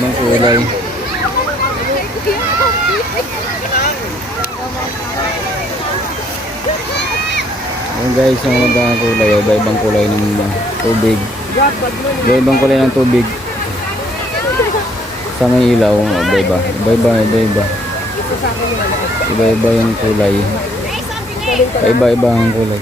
Ibang kulay. Ayan guys, ang magandang kulay. Iba-ibang kulay ng tubig. Iba-ibang kulay ng tubig. Sa may ilaw, iba-iba. Iba-iba. Iba-iba yung kulay. Iba-iba ang kulay.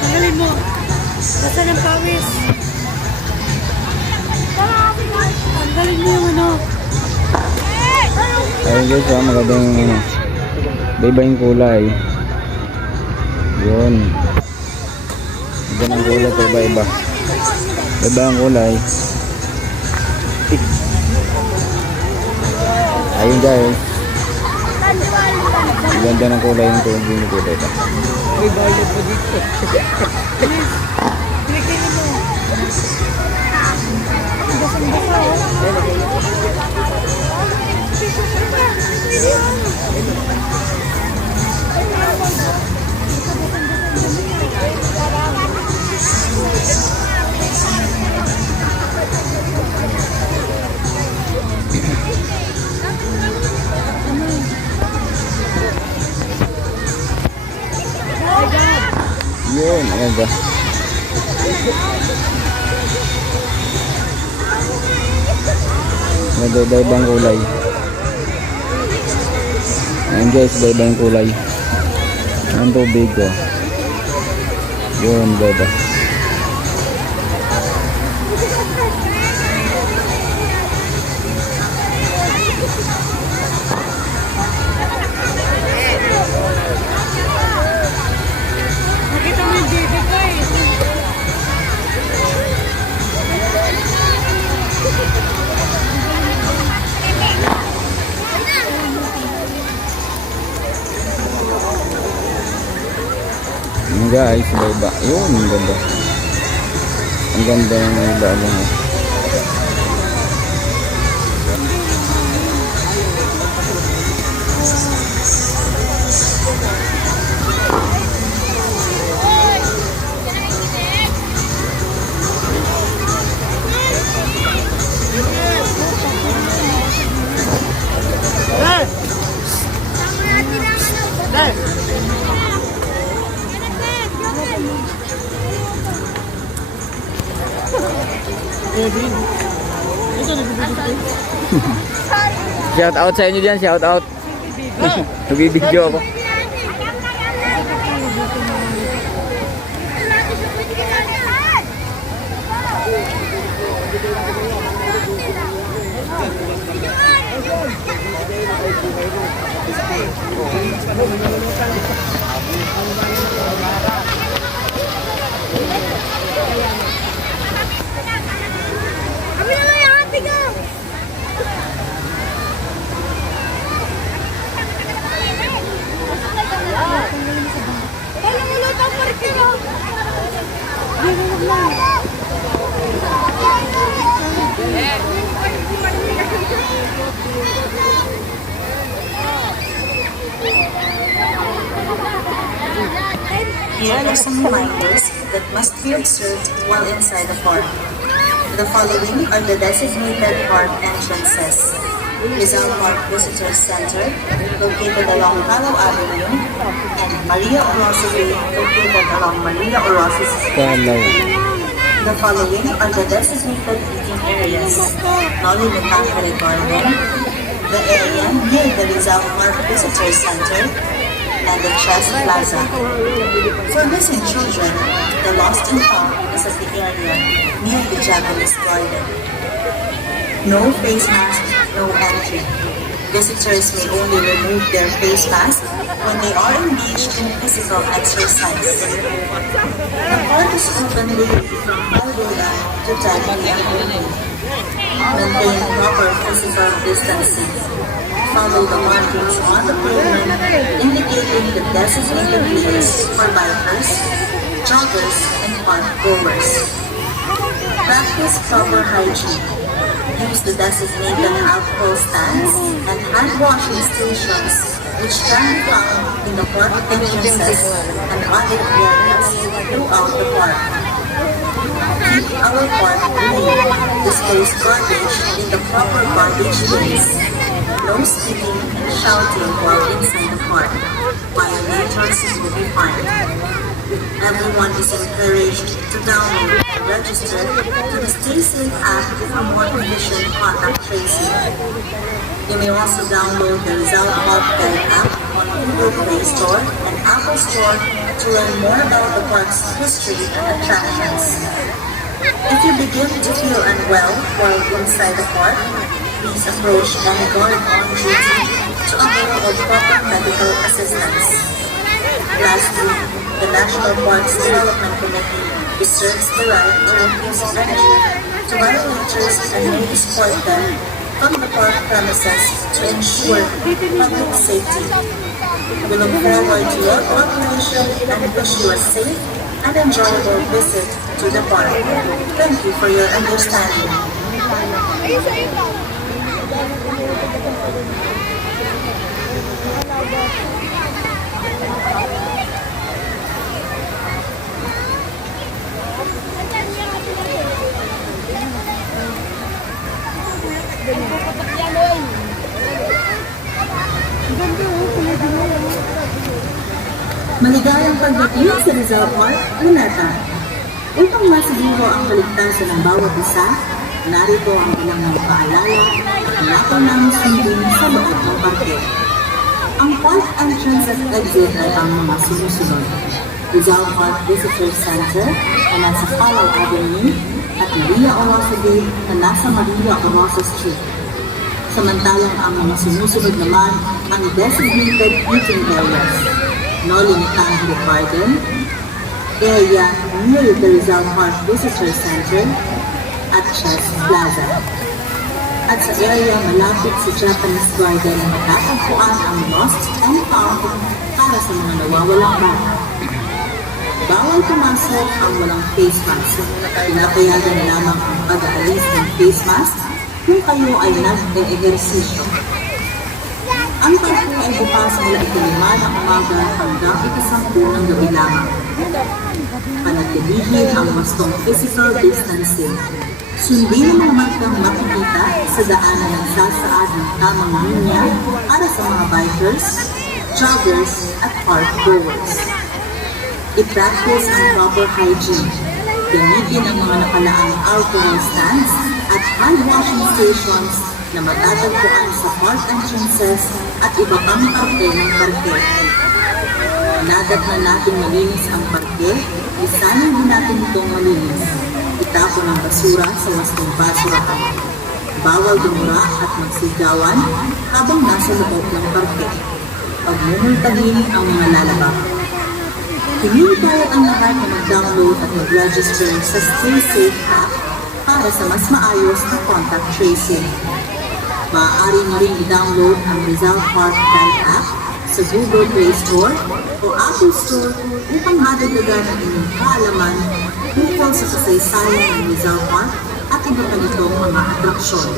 Tanggalin mo. Basta ng pawis. Tanggalin mo yung ano. Ayun guys, magandang iba yung kulay. Yun. Iba ng kulay, iba-iba. Iba ang kulay. Ayun guys. Ganda ng kulay ng tubig nito. May bayad pa dito. Kilikin mo. Yun, ayan ba? Iba-ibang kulay. Ayan guys, iba-ibang kulay. Ang tubig ko. Yun, iba-iba. Nakita mo yung baby ko eh. guys, iba-iba. Yun, ang ganda. Ang ganda ng ilalim. Shout out sa inyo dyan, shout out. Nagbibideo ako. Here are some reminders that must be observed while inside the park. The following are the designated park entrances. Rizal Park Visitor Center, located along Palo Avenue, and Maria Orosa Way, located along Maria Orosa Street. The following are the designated eating areas. Noli Metangere Garden, the area near the Rizal Park Visitor Center, and the Chess Plaza. For missing children, the Lost and Found is at the area near the Japanese Garden. No face mask, no entry. Visitors may only remove their face mask when they are engaged in physical exercise. The park is open daily from 5 a.m. to 10 p.m. only. Maintain proper physical distancing. Follow the markings on the pavement indicating the designated place for bikers, joggers, and park goers. Practice proper hygiene. Use the designated alcohol stands and hand washing stations which can be found in the park entrances and other areas throughout the park. Keep our park clean. Dispose garbage in the proper garbage bins. No speaking and shouting while inside the park. Violators will be fined. Everyone is encouraged to download and register to the Stay Safe app for more efficient contact tracing. You may also download the Rizal Park Guide app on Google Play Store and Apple Store to learn more about the park's history and attractions. If you begin to feel unwell while inside the park, please approach any guard on duty to avail of proper medical assistance. Lastly, the National Parks Development Committee reserves the right to refuse entry to violators and may escort them from the park premises to ensure public safety. We look forward to your cooperation and wish you a safe and enjoyable visit to the park. Thank you for your understanding. Maligayang pagdating sa Rizal Park, Luneta. Upang masiguro ang kaligtasan ng bawat isa, narito ang ilang mga paalala at nakaw namin sundin sa loob ng parke. Ang park entrance at exit ay ang mga sumusunod. Rizal Park Visitor Center na nasa Palo Avenue at Maria Orosa Way na nasa Maria Orosa Street. Samantalang ang mga sumusunod naman ang designated eating areas. Noli Metangere Garden, area near the Rizal Park Visitor Center, at Chess Plaza. At sa area malapit sa Japanese Garden, matatagpuan ang Lost and Found para sa mga nawawalang bata. Bawal pumasok ang walang face mask. Pinapayagan lamang ang pag-aalis ng face mask kung kayo ay nag-ehersisyo. Ang parke ay bukas mula 5 ng umaga hanggang 10 ng gabi lamang. Panatilihin ang wastong physical distancing. Sundin ang mga markang makikita sa daanan ng sasaad ng tamang linya para sa mga bikers, joggers, at park goers. I-practice ang proper hygiene. Gamitin ang mga nakalaang alcohol stands at hand washing stations na matatagpuan sa park entrances at iba pang parte ng parke. Nadat na natin malinis ang parke, isanin din natin itong malinis. Itapon ang basura sa wastong basurahan. Bawal dumura at magsigawan habang nasa loob ng parke. Pagmumultahin ang mga lalabak. Hinihikayat ang lahat na mag-download at mag-register sa Stay Safe app para sa mas maayos na contact tracing. Maaari mo rin i-download ang Rizal Park Guide app sa Google Play Store o Apple Store upang madagdagan ang inyong kaalaman tungkol sa kasaysayan ng Rizal Park at iba pa nitong mga atraksyon.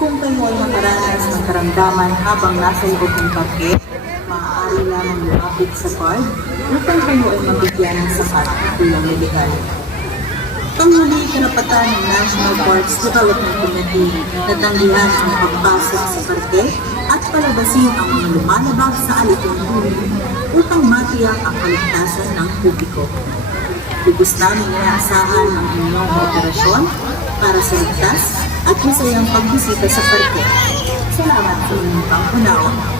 Kung kayo ay makaranas ng karamdaman habang nasa loob ng parke, maaari lamang lumapit sa card upang kayo ay mabigyan ng sapat at tulang medikal. Panghuli karapatan ng National Parks Development Committee na tanggihan ang pagpasok sa parke at palabasin ang mga lumalabag sa alituntunin upang matiyak ang kaligtasan ng publiko. Lubos namin inaasahan ang inyong operasyon para sa ligtas at masayang pagbisita sa parke. Salamat sa inyong pangunawa.